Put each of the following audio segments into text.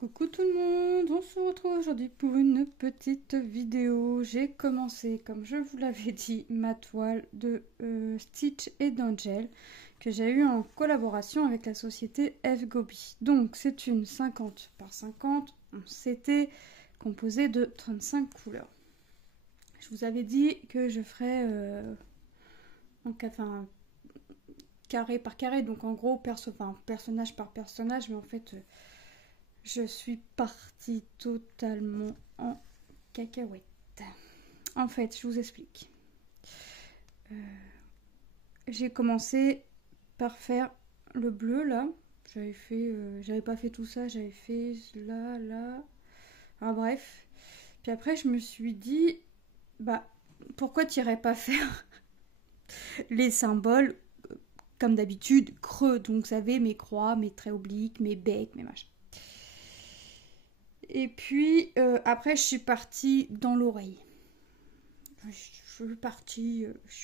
Coucou tout le monde, on se retrouve aujourd'hui pour une petite vidéo. J'ai commencé, comme je vous l'avais dit, ma toile de Stitch et d'Angel que j'ai eu en collaboration avec la société F-Gobi. Donc c'est une 50 par 50, c'était composé de 35 couleurs. Je vous avais dit que je ferais carré par carré, donc en gros personnage par personnage, mais en fait je suis partie totalement en cacahuète. En fait, je vous explique. J'ai commencé par faire le bleu là. J'avais pas fait tout ça, j'avais fait là. Ah bref. Puis après, je me suis dit, bah pourquoi t'irais pas faire les symboles comme d'habitude creux. Donc vous savez, mes croix, mes traits obliques, mes becs, mes machins. Et puis après, je suis partie dans l'oreille. Je suis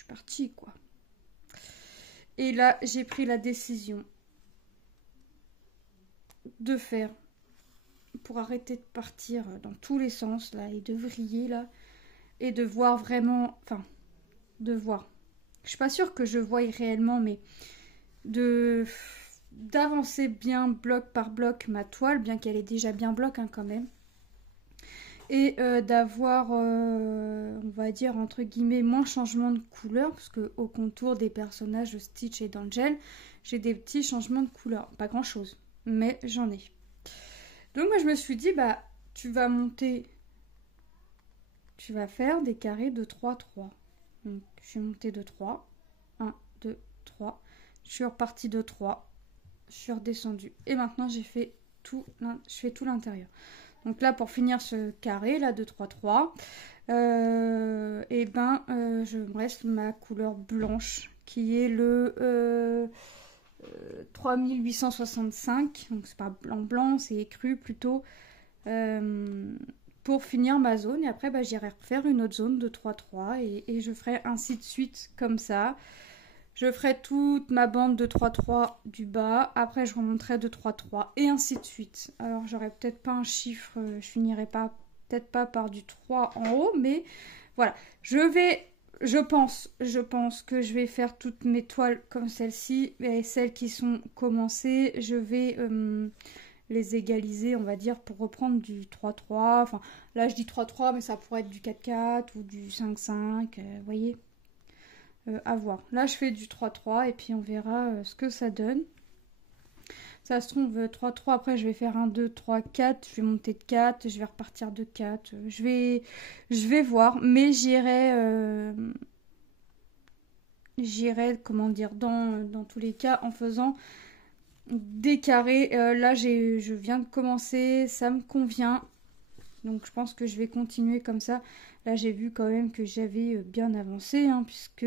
partie quoi. Et là, j'ai pris la décision de faire, pour arrêter de partir dans tous les sens là et de vriller là et de voir vraiment, de voir. Je suis pas sûre que je voie réellement, mais d'avancer bien bloc par bloc ma toile, bien qu'elle est déjà bien bloc quand même. Et d'avoir, on va dire, entre guillemets, moins changement de couleur, parce qu'au contour des personnages de Stitch et d'Angel, j'ai des petits changements de couleur. Pas grand chose, mais j'en ai. Donc moi je me suis dit, bah tu vas faire des carrés de 3-3. Donc je suis montée de 3, 1, 2, 3, je suis repartie de 3, je suis redescendue. Et maintenant je fais tout l'intérieur. Donc là, pour finir ce carré là de 3-3, je me reste ma couleur blanche qui est le 3865. Donc c'est pas blanc, c'est écru plutôt. Pour finir ma zone. Et après, j'irai refaire une autre zone de 3-3 et je ferai ainsi de suite comme ça. Je ferai toute ma bande de 3-3 du bas. Après, je remonterai de 3-3 et ainsi de suite. Alors, j'aurai peut-être pas un chiffre. Je finirai peut-être pas par du 3 en haut. Mais voilà. Je pense que je vais faire toutes mes toiles comme celle-ci. Et celles qui sont commencées, je vais les égaliser, on va dire, pour reprendre du 3-3. Enfin, là, je dis 3-3, mais ça pourrait être du 4-4 ou du 5-5. Vous voyez, à voir. Là, je fais du 3-3 et puis on verra ce que ça donne. Ça se trouve, 3-3, après, je vais faire un 2-3-4. Je vais monter de 4, je vais repartir de 4. Je vais voir, mais j'irai, comment dire, dans tous les cas, en faisant des carrés. Là, je viens de commencer, ça me convient. Donc, je pense que je vais continuer comme ça. Là, j'ai vu quand même que j'avais bien avancé, hein, puisque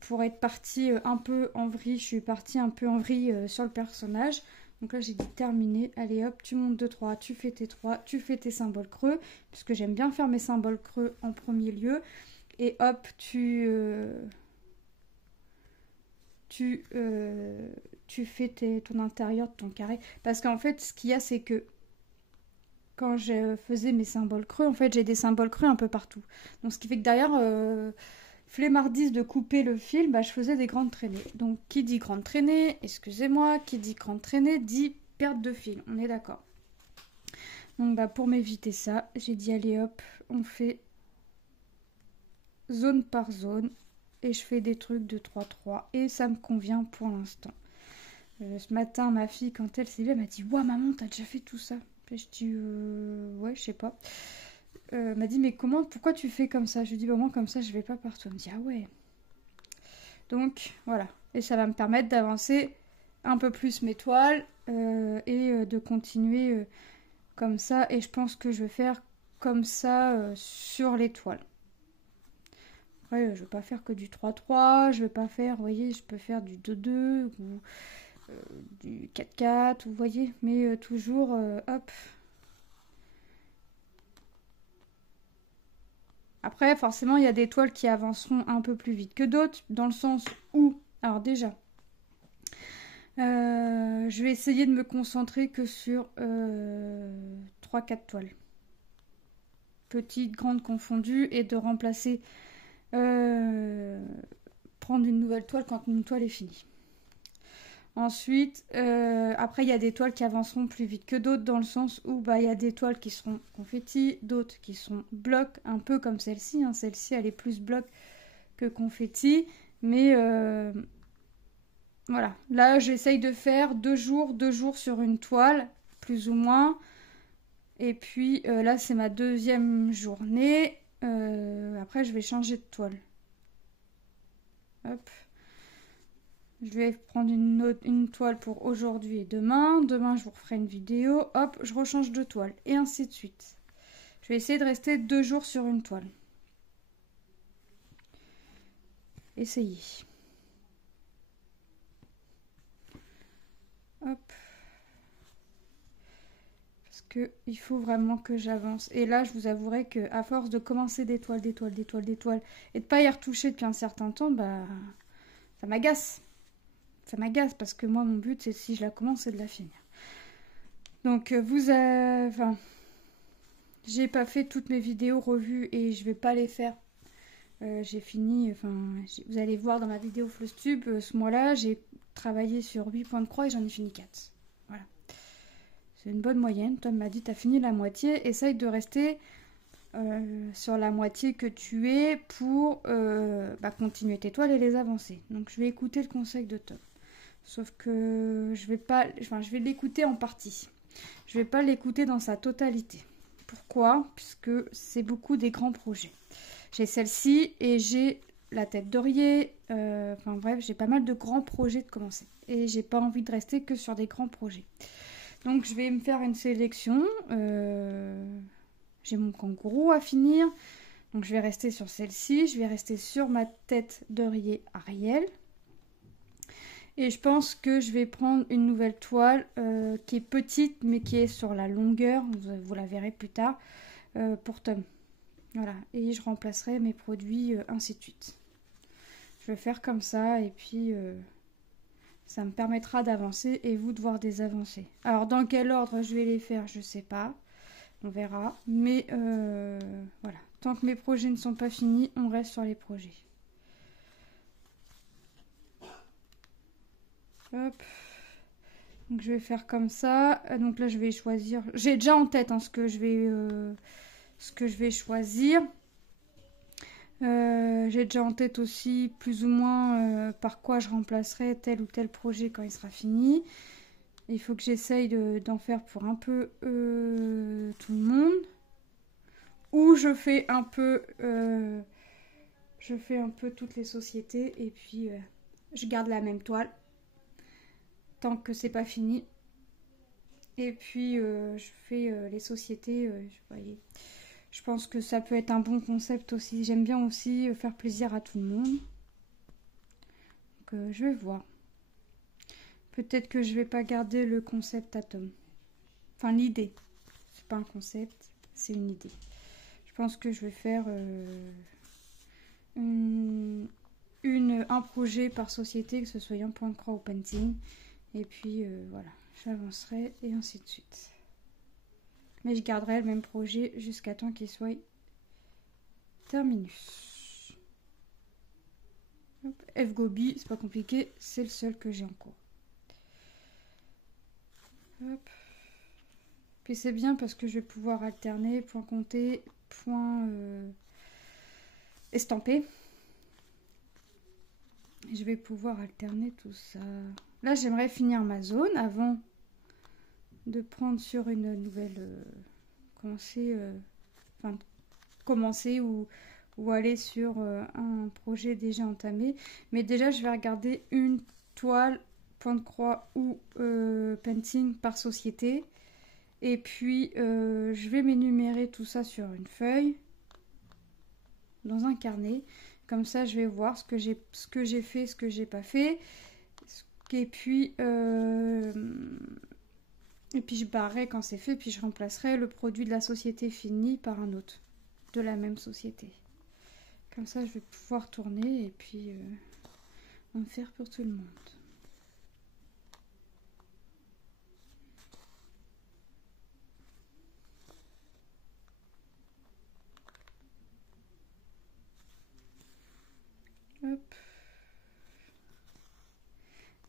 pour être partie un peu en vrille, je suis partie un peu en vrille sur le personnage. Donc là, j'ai dit terminé. Allez hop, tu montes 2-3, tu fais tes 3, tu fais tes symboles creux, puisque j'aime bien faire mes symboles creux en premier lieu. Et hop, tu fais ton intérieur de ton carré. Parce qu'en fait, ce qu'il y a, c'est que quand je faisais mes symboles creux, en fait, j'ai des symboles creux un peu partout. Donc, ce qui fait que derrière, flemmardise de couper le fil, je faisais des grandes traînées. Donc, qui dit grande traînée, excusez-moi, qui dit grande traînée, dit perte de fil. On est d'accord. Donc, pour m'éviter ça, j'ai dit, allez hop, on fait zone par zone. Et je fais des trucs de 3-3. Et ça me convient pour l'instant. Ce matin, ma fille, quand elle s'est levée, elle m'a dit, ouah, maman, t'as déjà fait tout ça? Puis je dis, ouais, je sais pas. Elle m'a dit, mais pourquoi tu fais comme ça? Je lui dis, moi, comme ça, je vais pas partout. Elle me dit, ah ouais. Donc, voilà. Et ça va me permettre d'avancer un peu plus mes toiles et de continuer comme ça. Et je pense que je vais faire comme ça sur les toiles. Après, je vais pas faire que du 3-3. Je vais pas faire, vous voyez, je peux faire du 2-2 ou du 4-4, vous voyez, mais toujours, hop. Après, forcément, il y a des toiles qui avanceront un peu plus vite que d'autres, dans le sens où, alors déjà, Je vais essayer de me concentrer que sur 3-4 toiles. Petites, grandes confondues, et de remplacer, prendre une nouvelle toile quand une toile est finie. Ensuite, après il y a des toiles qui avanceront plus vite que d'autres, dans le sens où il y a des toiles qui seront confetti, d'autres qui sont bloc, un peu comme celle-ci. Hein. Celle-ci elle est plus bloc que confetti, mais voilà. Là j'essaye de faire 2 jours sur une toile, plus ou moins. Et puis là c'est ma deuxième journée. Après je vais changer de toile. Hop. Je vais prendre une toile pour aujourd'hui et demain. Demain, je vous referai une vidéo. Hop, je rechange de toile. Et ainsi de suite. Je vais essayer de rester 2 jours sur une toile. Essayez. Hop. Parce que il faut vraiment que j'avance. Et là, je vous avouerai que à force de commencer des toiles, et de pas y retoucher depuis un certain temps, ça m'agace. Ça m'agace parce que moi, mon but, c'est si je la commence, c'est de la finir. Donc, j'ai pas fait toutes mes vidéos revues et je vais pas les faire. J'ai fini, vous allez voir dans ma vidéo Flosstube, ce mois-là, j'ai travaillé sur 8 points de croix et j'en ai fini 4. Voilà. C'est une bonne moyenne. Tom m'a dit, t'as fini la moitié, essaye de rester sur la moitié que tu es pour continuer tes toiles et les avancer. Donc, je vais écouter le conseil de Tom. Sauf que je vais l'écouter en partie. Je vais pas l'écouter dans sa totalité. Pourquoi? Puisque c'est beaucoup des grands projets. J'ai celle-ci et j'ai la tête d'oreiller. Bref, j'ai pas mal de grands projets de commencer. Et j'ai pas envie de rester que sur des grands projets. Donc je vais me faire une sélection. J'ai mon kangourou à finir. Donc je vais rester sur celle-ci. Je vais rester sur ma tête d'oreiller Ariel. Et je pense que je vais prendre une nouvelle toile qui est petite mais qui est sur la longueur, vous la verrez plus tard, pour Tom. Voilà, et je remplacerai mes produits ainsi de suite. Je vais faire comme ça et puis ça me permettra d'avancer et vous de voir des avancées. Alors dans quel ordre je vais les faire, je sais pas, on verra. Mais voilà, tant que mes projets ne sont pas finis, on reste sur les projets. Hop. Donc je vais faire comme ça. Donc là je vais choisir. J'ai déjà en tête ce que je vais choisir. J'ai déjà en tête aussi plus ou moins par quoi je remplacerai tel ou tel projet quand il sera fini. Il faut que j'essaye d'en faire pour un peu tout le monde. Ou je fais un peu toutes les sociétés et puis je garde la même toile tant que c'est pas fini. Et puis je fais les sociétés. Voyez. Je pense que ça peut être un bon concept aussi. J'aime bien aussi faire plaisir à tout le monde. Donc je vais voir. Peut-être que je vais pas garder le concept atome. Enfin l'idée. C'est pas un concept, c'est une idée. Je pense que je vais faire un projet par société, que ce soit un point de croix ou painting. Et puis voilà, j'avancerai et ainsi de suite. Mais je garderai le même projet jusqu'à temps qu'il soit terminus. Hop, F-Gobi, c'est pas compliqué, c'est le seul que j'ai en cours. Hop. Puis c'est bien parce que je vais pouvoir alterner point compté, point estampé. Je vais pouvoir alterner tout ça. Là, j'aimerais finir ma zone avant de prendre sur une nouvelle... commencer ou aller sur un projet déjà entamé. Mais déjà, je vais regarder une toile, point de croix ou painting par société. Et puis, je vais m'énumérer tout ça sur une feuille, dans un carnet. Comme ça, je vais voir ce que j'ai fait, ce que j'ai pas fait. Et puis je barrerai quand c'est fait, puis je remplacerai le produit de la société finie par un autre de la même société. Comme ça, je vais pouvoir tourner et puis en faire pour tout le monde.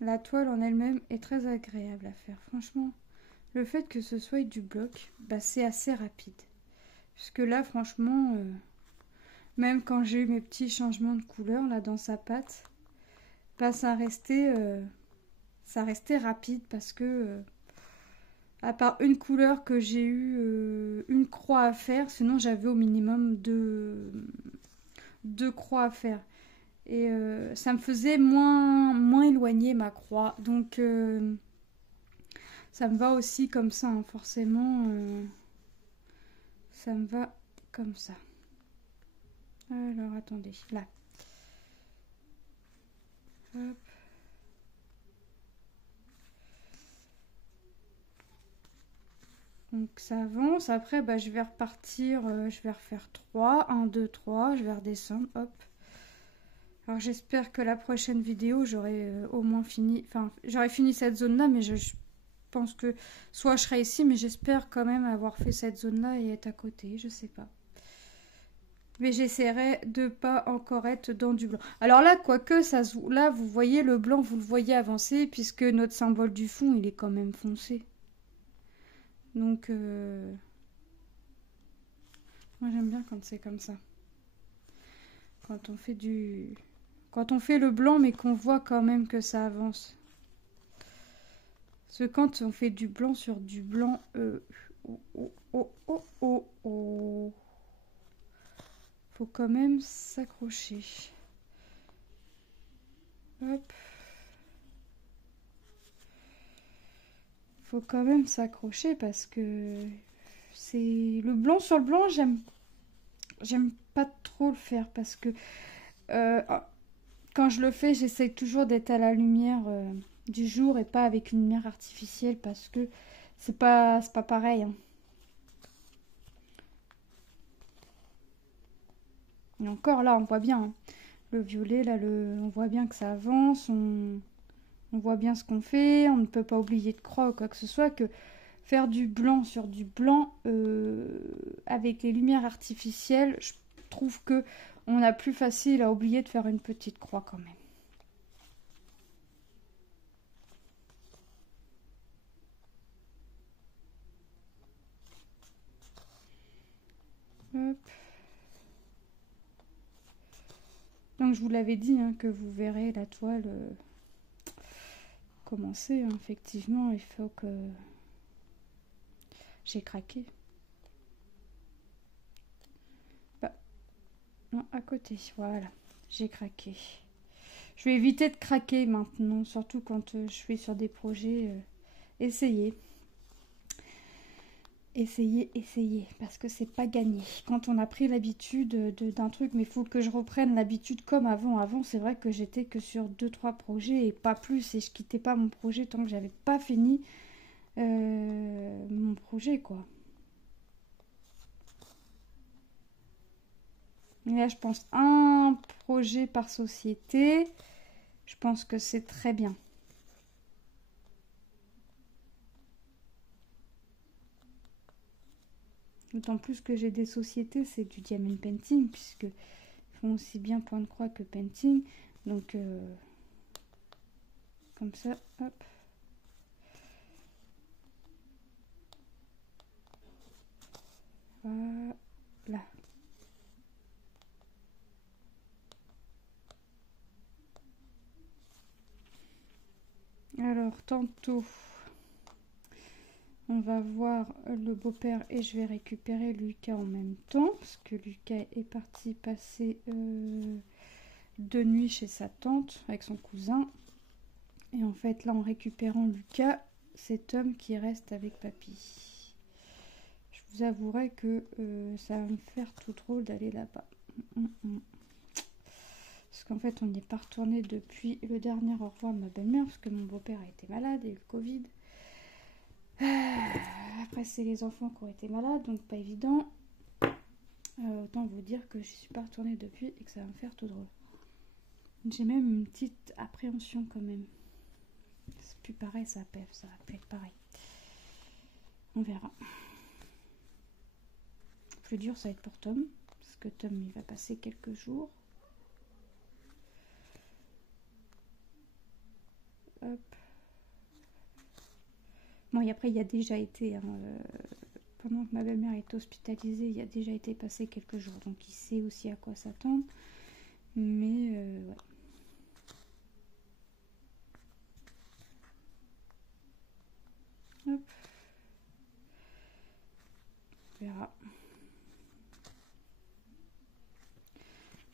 la toile en elle-même est très agréable à faire. Franchement, le fait que ce soit du bloc, bah, c'est assez rapide. Puisque là, franchement, même quand j'ai eu mes petits changements de couleur là dans sa pâte, bah, ça restait rapide parce que à part une couleur que j'ai eu une croix à faire, sinon j'avais au minimum deux croix à faire. Et ça me faisait moins éloigner ma croix. Donc ça me va aussi comme ça, hein, forcément. Ça me va comme ça. Alors attendez, là. Hop. Donc ça avance. Après, bah, je vais repartir. Je vais refaire 3. 1, 2, 3. Je vais redescendre. Hop. Alors j'espère que la prochaine vidéo, j'aurai au moins fini. Enfin, j'aurai fini cette zone-là, mais je pense que soit je serai ici, mais j'espère quand même avoir fait cette zone-là et être à côté. Je sais pas. Mais j'essaierai de pas encore être dans du blanc. Alors là, quoique, là, vous voyez le blanc, vous le voyez avancer, puisque notre symbole du fond, il est quand même foncé. Donc, moi j'aime bien quand c'est comme ça. Quand on fait le blanc, mais qu'on voit quand même que ça avance. Parce que quand on fait du blanc sur du blanc, faut quand même s'accrocher. Hop. Faut quand même s'accrocher parce que c'est le blanc sur le blanc, j'aime pas trop le faire parce que quand je le fais, j'essaye toujours d'être à la lumière du jour et pas avec une lumière artificielle parce que c'est pas pareil, hein. Et encore là, on voit bien, hein. Le violet, là, on voit bien que ça avance, on voit bien ce qu'on fait, on ne peut pas oublier de croix ou quoi que ce soit, que faire du blanc sur du blanc avec les lumières artificielles, je trouve que on a plus facile à oublier de faire une petite croix quand même. Hop. Donc je vous l'avais dit, hein, que vous verrez la toile commencer, hein. Effectivement, il faut que... J'ai craqué. Bah, non, à côté, voilà. J'ai craqué. Je vais éviter de craquer maintenant, surtout quand je suis sur des projets. Essayez. Essayez, parce que c'est pas gagné. Quand on a pris l'habitude d'un truc, mais il faut que je reprenne l'habitude comme avant. Avant, c'est vrai que j'étais que sur 2-3 projets et pas plus, et je quittais pas mon projet tant que j'avais pas fini mon projet, quoi. Et là, je pense un projet par société. Je pense que c'est très bien. D'autant plus que j'ai des sociétés, c'est du diamond painting, puisque font aussi bien point de croix que painting. Donc, comme ça, hop. Voilà. Alors, tantôt, on va voir le beau-père et je vais récupérer Lucas en même temps, parce que Lucas est parti passer 2 nuits chez sa tante avec son cousin. Et en fait, là, en récupérant Lucas, c'est Tom qui reste avec papy. Je vous avouerai que ça va me faire tout drôle d'aller là-bas. Parce qu'en fait, on n'y est pas retourné depuis le dernier au revoir de ma belle-mère, parce que mon beau-père a été malade et eu le Covid. Après, c'est les enfants qui ont été malades, donc pas évident. Autant vous dire que je suis pas retournée depuis et que ça va me faire tout drôle. J'ai même une petite appréhension quand même. C'est plus pareil, ça va pas être pareil. On verra. Le plus dur, ça va être pour Tom, parce que Tom, il va passer quelques jours. Hop. Bon, et après, il y a déjà été, hein, pendant que ma belle-mère est hospitalisée, il y a déjà été passé quelques jours. Donc, il sait aussi à quoi s'attendre. Mais, ouais. Hop. On verra.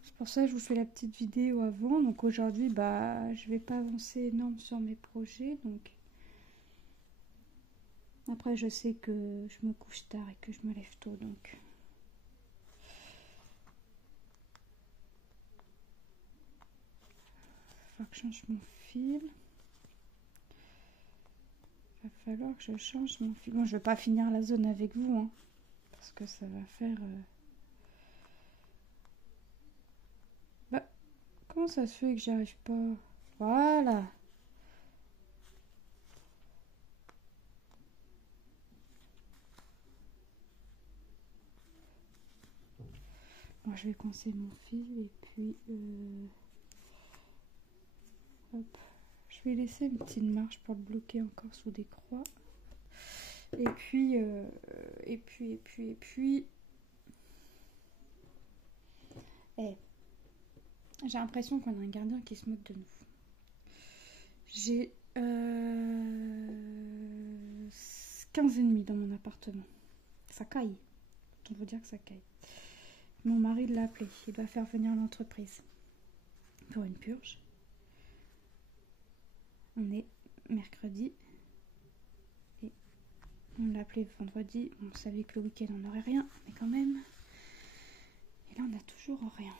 C'est pour ça que je vous fais la petite vidéo avant. Donc, aujourd'hui, bah, je vais pas avancer énorme sur mes projets. Donc, après, je sais que je me couche tard et que je me lève tôt. Donc, il va falloir que je change mon fil. Il va falloir que je change mon fil. Bon, je vais pas finir la zone avec vous, hein, parce que ça va faire... Bah, comment ça se fait que j'y arrive pas? Voilà. Bon, je vais coincer mon fil et puis... hop. Je vais laisser une petite marge pour le bloquer encore sous des croix. Et puis... Eh, j'ai l'impression qu'on a un gardien qui se moque de nous. J'ai 15 ennemis dans mon appartement. Ça caille. On veut dire que ça caille. Mon mari l'a appelé. Il va faire venir l'entreprise pour une purge. On est mercredi. Et on l'a appelé vendredi. On savait que le week-end on n'aurait rien. Mais quand même. Et là on n'a toujours rien.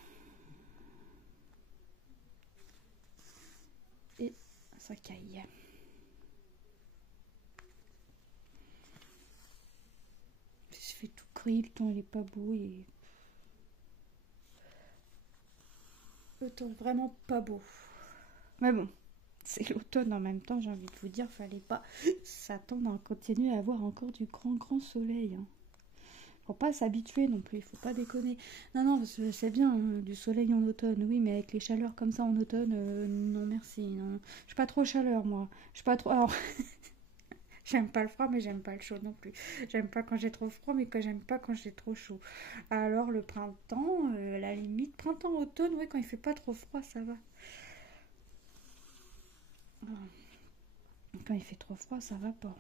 Et ça caille. Je fais tout gris. Le temps il est pas beau. Et... le temps est vraiment pas beau. Mais bon. C'est l'automne en même temps, j'ai envie de vous dire, fallait pas s'attendre à continuer à avoir encore du grand soleil. Hein. Faut pas s'habituer non plus, faut pas déconner. Non, c'est bien, hein, du soleil en automne, oui, mais avec les chaleurs comme ça en automne, non merci. Non. Je suis pas trop chaleur, moi. Je suis pas trop... Alors, j'aime pas le froid, mais j'aime pas le chaud non plus. J'aime pas quand j'ai trop froid, mais j'aime pas quand j'ai trop chaud. Alors, le printemps, la limite, printemps-automne, ouais, quand il fait pas trop froid, ça va. Quand il fait trop froid, ça va pas.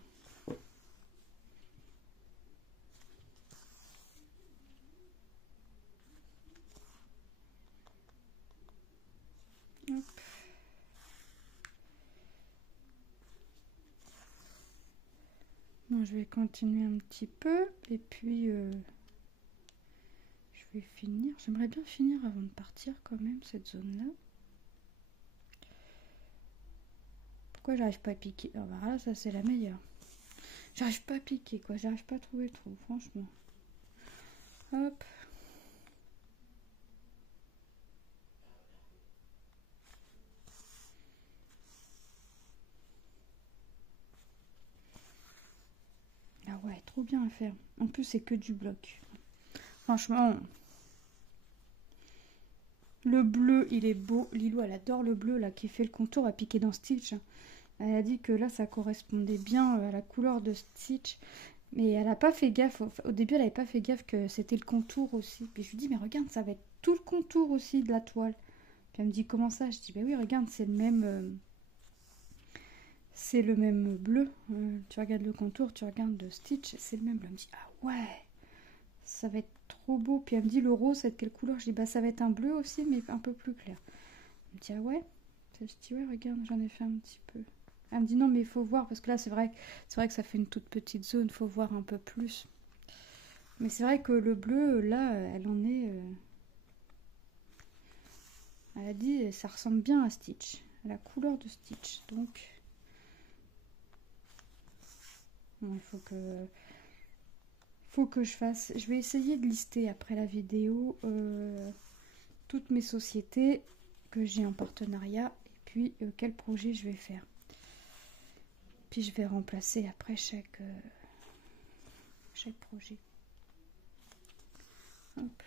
Hop. Bon, je vais continuer un petit peu et puis je vais finir. J'aimerais bien finir avant de partir quand même cette zone-là. Pourquoi j'arrive pas à piquer? Ah bah là, ça c'est la meilleure. J'arrive pas à piquer quoi, j'arrive pas à trouver le trou, franchement. Hop. Ah ouais, trop bien à faire. En plus, c'est que du bloc. Franchement, le bleu, il est beau. Lilou, elle adore le bleu là qui fait le contour à piquer dans Stitch. Elle a dit que là, ça correspondait bien à la couleur de Stitch. Mais elle n'a pas fait gaffe. Au début, elle n'avait pas fait gaffe que c'était le contour aussi. Puis je lui dis, mais regarde, ça va être tout le contour aussi de la toile. Puis elle me dit, comment ça? Je dis, bah oui, regarde, c'est le même... c'est le même bleu. Tu regardes le contour, tu regardes de Stitch, c'est le même bleu. Elle me dit, ah ouais, ça va être trop beau. Puis elle me dit, le rose, c'est de quelle couleur? Je dis, bah ça va être un bleu aussi, mais un peu plus clair. Elle me dit, ah ouais? Je dis, ouais, regarde, j'en ai fait un petit peu. Elle me dit, non, mais il faut voir, parce que là, c'est vrai que ça fait une toute petite zone, il faut voir un peu plus. Mais c'est vrai que le bleu, là, elle en est... Elle a dit, ça ressemble bien à Stitch, à la couleur de Stitch. Donc, bon, il faut que je fasse... Je vais essayer de lister après la vidéo toutes mes sociétés que j'ai en partenariat et puis quel projet je vais faire. Puis je vais remplacer après chaque projet. Hop.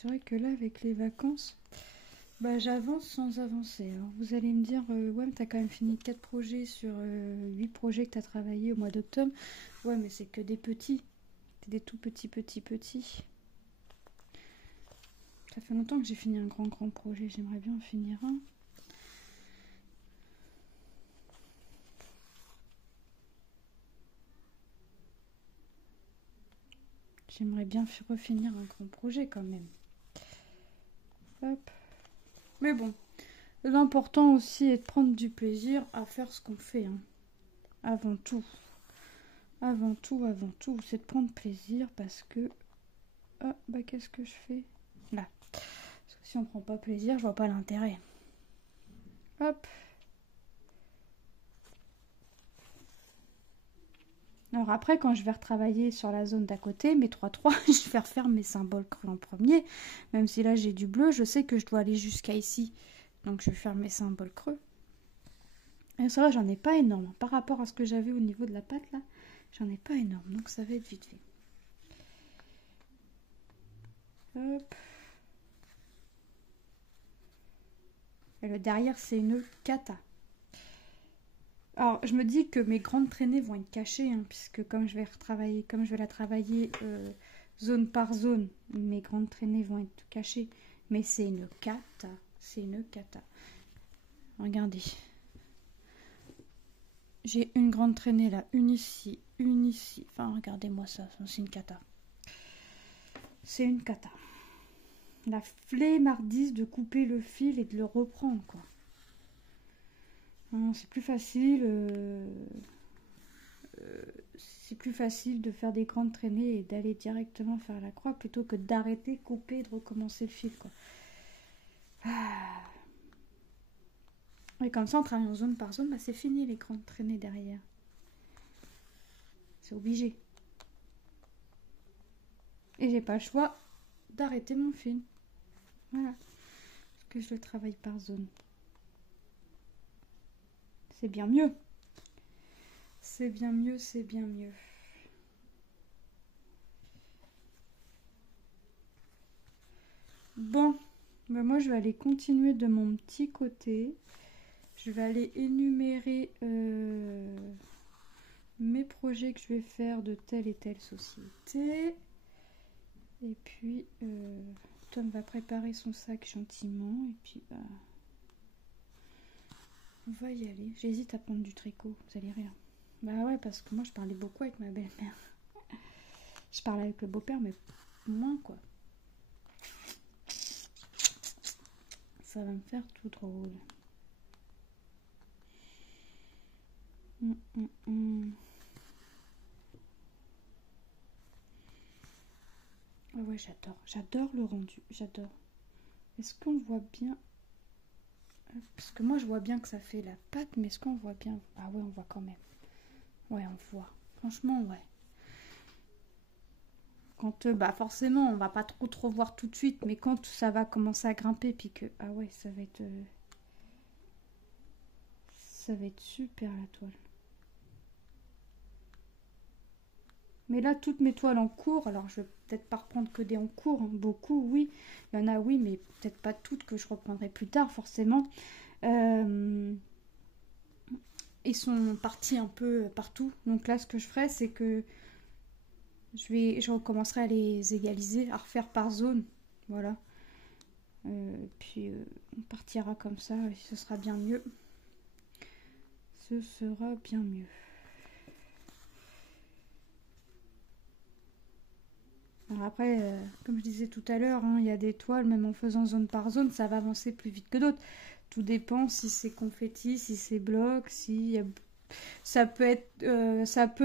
C'est vrai que là, avec les vacances, bah, j'avance sans avancer. Alors, vous allez me dire, ouais, mais t'as quand même fini 4 projets sur 8 projets que t'as travaillé au mois d'octobre. Ouais, mais c'est que des petits. C'est des tout petits. Ça fait longtemps que j'ai fini un grand projet. J'aimerais bien en finir un. J'aimerais bien refinir un grand projet quand même. Hop. Mais bon, l'important aussi est de prendre du plaisir à faire ce qu'on fait. Hein. Avant tout, c'est de prendre plaisir parce que... Ah, bah qu'est-ce que je fais là? Parce que si on prend pas plaisir, je vois pas l'intérêt. Hop. Alors après, quand je vais retravailler sur la zone d'à côté, mes 3-3, je vais refaire mes symboles creux en premier. Même si là j'ai du bleu, je sais que je dois aller jusqu'à ici. Donc je vais faire mes symboles creux. Et ça va, j'en ai pas énorme. Par rapport à ce que j'avais au niveau de la patte là, j'en ai pas énorme. Donc ça va être vite fait. Hop. Et le derrière, c'est une cata. Alors, je me dis que mes grandes traînées vont être cachées, hein, puisque comme je vais la travailler zone par zone, mes grandes traînées vont être cachées. Mais c'est une cata. Regardez. J'ai une grande traînée là, une ici. Enfin, regardez-moi ça, c'est une cata. C'est une cata. La flemmardise de couper le fil et de le reprendre, quoi. C'est plus facile. C'est plus facile de faire des grandes traînées et d'aller directement faire la croix plutôt que d'arrêter, couper et de recommencer le fil, quoi. Et comme ça, en travaillant zone par zone, bah, c'est fini les grandes traînées derrière. C'est obligé. Et j'ai pas le choix d'arrêter mon fil. Voilà. Parce que je le travaille par zone. C'est bien mieux. C'est bien mieux. Bon, ben moi je vais aller continuer de mon petit côté. Je vais aller énumérer mes projets que je vais faire de telle et telle société. Et puis, Tom va préparer son sac gentiment. Et puis, bah, on va y aller. J'hésite à prendre du tricot, vous allez rire. Bah ouais, parce que moi je parlais beaucoup avec ma belle-mère. Je parlais avec le beau-père, mais moins quoi. Ça va me faire tout drôle. Ah ouais, j'adore le rendu, j'adore. Est-ce qu'on voit bien? Parce que moi je vois bien que ça fait la pâte, mais est-ce qu'on voit bien? Ah ouais, on voit quand même. Ouais, on voit. Franchement, ouais. Quand, bah forcément, on va pas trop voir tout de suite, mais quand ça va commencer à grimper, puis que... Ah ouais, ça va être super la toile. Mais là, toutes mes toiles en cours, alors je vais peut-être pas reprendre que des en cours, hein, beaucoup, oui. Il y en a, oui, mais peut-être pas toutes que je reprendrai plus tard, forcément. Ils sont partis un peu partout. Donc là, ce que je ferai, c'est que je recommencerai à les égaliser, à refaire par zone. Voilà. Puis on partira comme ça, et ce sera bien mieux. Ce sera bien mieux. Alors après, comme je disais tout à l'heure, hein, il y a des toiles, même en faisant zone par zone, ça va avancer plus vite que d'autres. Tout dépend si c'est confetti, si c'est bloc, si ça peut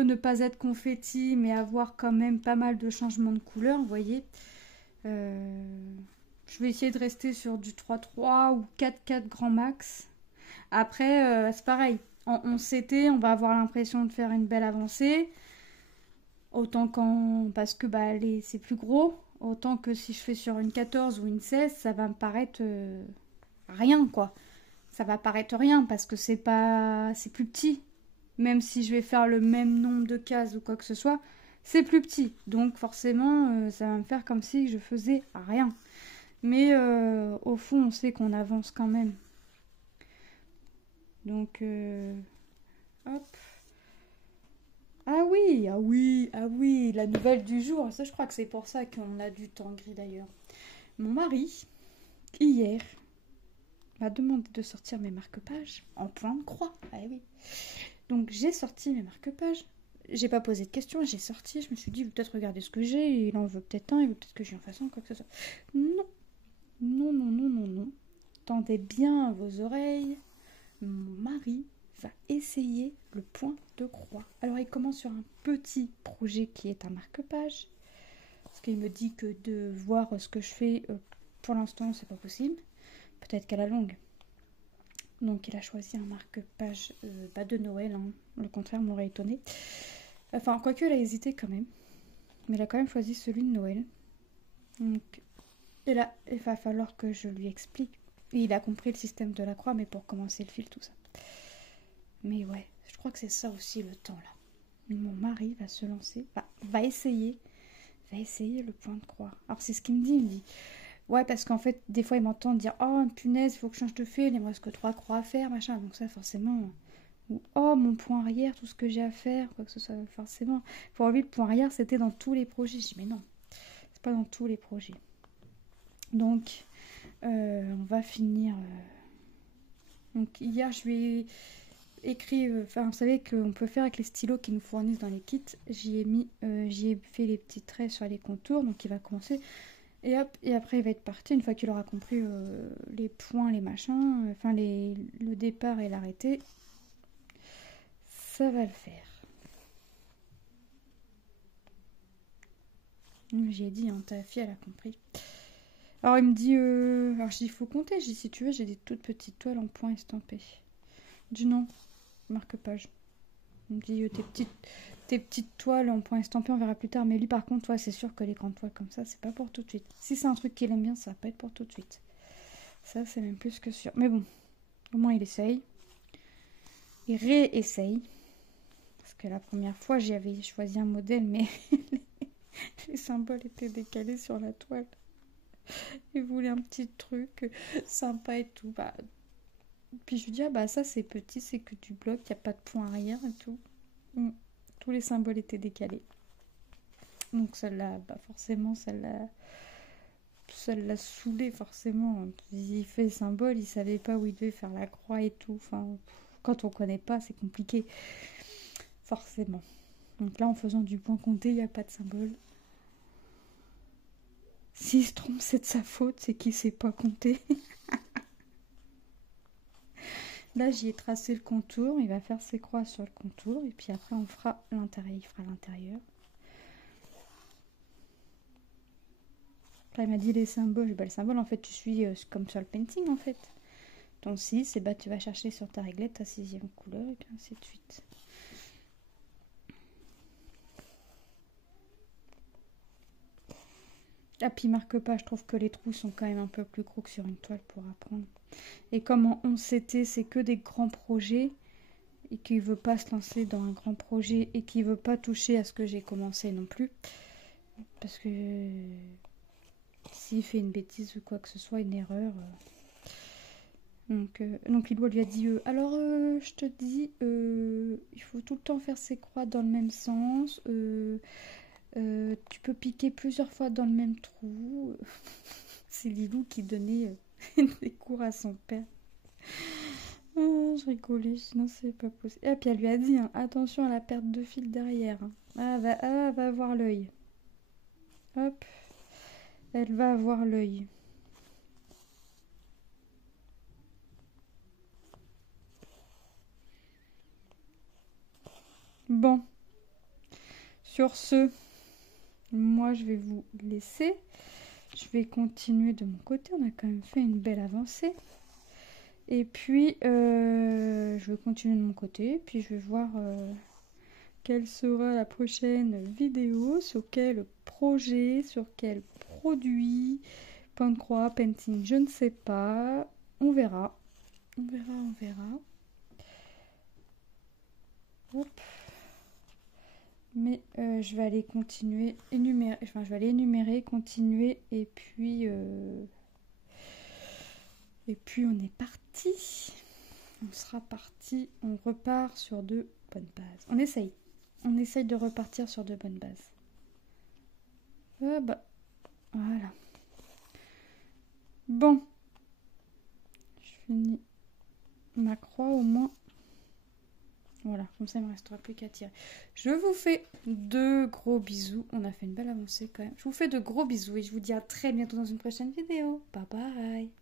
ne pas être confetti, mais avoir quand même pas mal de changements de couleur, vous voyez. Je vais essayer de rester sur du 3-3 ou 4-4 grand max. Après, c'est pareil. En 11CT, on va avoir l'impression de faire une belle avancée. Autant parce que bah, c'est plus gros. Autant que si je fais sur une 14 ou une 16, ça va me paraître rien, quoi. Ça va paraître rien parce que c'est plus petit. Même si je vais faire le même nombre de cases ou quoi que ce soit, C'est plus petit, donc forcément, ça va me faire comme si je faisais rien. Mais au fond, on sait qu'on avance quand même. Donc, hop. Ah oui, ah oui, ah oui, la nouvelle du jour. Ça, je crois que c'est pour ça qu'on a du temps gris d'ailleurs. Mon mari, hier, m'a demandé de sortir mes marque-pages en point de croix. Ah oui. Donc, j'ai sorti mes marque-pages. J'ai pas posé de questions, j'ai sorti. Je me suis dit, il veut peut-être regarder ce que j'ai. Il en veut peut-être un, il veut peut-être que je lui en fasse un, quoi que ce soit. Non, non, non, non, non, non. Tendez bien vos oreilles. Mon mari va essayer le point de croix. Alors il commence sur un petit projet qui est un marque-page. Parce qu'il me dit que de voir ce que je fais, pour l'instant, c'est pas possible. Peut-être qu'à la longue. Donc il a choisi un marque-page de Noël. Hein. Le contraire m'aurait étonné. Enfin, quoique, il a hésité quand même. Mais il a quand même choisi celui de Noël. Donc, et là, il va falloir que je lui explique. Et il a compris le système de la croix, mais pour commencer le fil, tout ça. Mais ouais, je crois que c'est ça aussi le temps là. Mon mari va se lancer, va essayer le point de croix. Alors c'est ce qu'il me dit, ouais, parce qu'en fait, des fois il m'entend dire, oh punaise, il faut que je change de fil, il me reste que 3 croix à faire, machin. Donc ça forcément, ou oh mon point arrière, tout ce que j'ai à faire, quoi que ce soit, forcément. Pour lui, le point arrière, c'était dans tous les projets. Je dis, mais non, c'est pas dans tous les projets. Donc, on va finir. Donc hier, je lui ai écrit, vous savez qu'on peut faire avec les stylos qu'ils nous fournissent dans les kits. J'y ai fait les petits traits sur les contours, donc il va commencer. Et hop, et après il va être parti une fois qu'il aura compris les points, les machins, le départ et l'arrêté. Ça va le faire. J'ai dit, hein, ta fille elle a compris. Alors il me dit, alors je dis il faut compter. Je dis si tu veux j'ai des toutes petites toiles en point estampées. Je dis non, marque-page. Il me dit tes petites toiles en point estampé, on verra plus tard. Mais lui par contre, toi c'est sûr que les grandes toiles comme ça, c'est pas pour tout de suite. Si c'est un truc qu'il aime bien, ça va pas être pour tout de suite. Ça c'est même plus que sûr. Mais bon, au moins il essaye. Il réessaye. Parce que la première fois j'avais choisi un modèle, mais les symboles étaient décalés sur la toile. Il voulait un petit truc sympa et tout. Puis je lui dis, ah bah ça c'est petit, c'est que du bloc, il n'y a pas de point arrière et tout. Tous les symboles étaient décalés. Donc celle-là, forcément, celle-là l'a saoulé forcément. Il fait symbole, il savait pas où il devait faire la croix et tout. Enfin, quand on connaît pas, c'est compliqué. Forcément. Donc là, en faisant du point compté, il n'y a pas de symbole. S'il se trompe, c'est de sa faute, c'est qu'il sait pas compter. Là, j'y ai tracé le contour. Il va faire ses croix sur le contour. Et puis après, on fera l'intérieur. Il fera l'intérieur. Après, il m'a dit les symboles. Le symbole, en fait, tu suis comme sur le painting, en fait. Ton 6, et tu vas chercher sur ta réglette ta 6e couleur. Et puis ainsi de suite. Ah, puis marque-pas, je trouve que les trous sont quand même un peu plus gros que sur une toile pour apprendre. Et comme en 11CT, c'est que des grands projets, et qu'il ne veut pas se lancer dans un grand projet, et qu'il ne veut pas toucher à ce que j'ai commencé non plus. Parce que s'il fait une bêtise ou quoi que ce soit, une erreur... Donc il lui a dit, alors je te dis, il faut tout le temps faire ses croix dans le même sens, tu peux piquer plusieurs fois dans le même trou. C'est Lilou qui donnait des cours à son père. Je rigolais, sinon c'est pas possible. Et puis elle lui a dit, hein, attention à la perte de fil derrière. Hein. Va avoir l'œil. Hop, elle va avoir l'œil. Bon, sur ce, moi je vais vous laisser. Je vais continuer de mon côté. On a quand même fait une belle avancée. Et puis, je vais continuer de mon côté. Puis je vais voir quelle sera la prochaine vidéo, sur quel projet, sur quel produit. Point de croix, painting, je ne sais pas. On verra. On verra. Hop. Mais je vais aller continuer, énumérer, enfin je vais aller énumérer, continuer et puis on est parti. On sera parti, on repart sur de bonnes bases. On essaye de repartir sur de bonnes bases. Ah bah, voilà. Bon, je finis ma croix au moins. Voilà, comme ça il ne me restera plus qu'à tirer. Je vous fais de gros bisous. On a fait une belle avancée quand même. Je vous fais de gros bisous et je vous dis à très bientôt dans une prochaine vidéo. Bye bye.